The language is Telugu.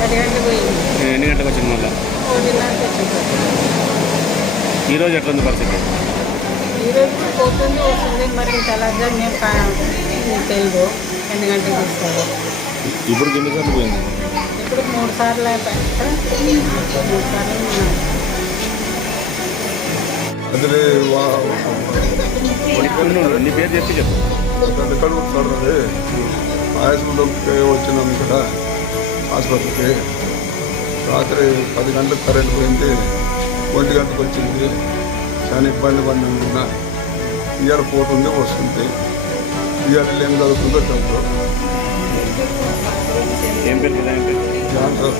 10 గంటలకు పోయింది. ఎన్ని గంటలకు వచ్చింది మళ్ళీ? 1:30కి వచ్చింది. ఈరోజు ఎట్లుంది పరిస్థితి? ఈరోజు కూడా పోతుంది వస్తుంది, మరి తెల్లగా మేము తెలియదు ఎన్ని గంటలకు తీసుకోవాలి. ఇప్పుడు ఎన్నిసార్లు పోయింది? ఇప్పుడు 3 సార్లు అయిపోయి 3 సార్లు ఉన్నాం. అదే నీ పేరు చెప్పి చెప్పు. కడుపు చూడండి, ఆయాసంలోకి వచ్చినాం ఇక్కడ హాస్పిటల్కి. రాత్రి 10 గంటలకు కరెంట్ పోయింది, 1 గంటకు వచ్చింది. చాలా ఇబ్బంది పడినా ఇవాళ పోతుంది వస్తుంది. ఇవాళ ఏం జరుగుతుందో చెప్పు. ఏం పేరు? క్యాన్సర్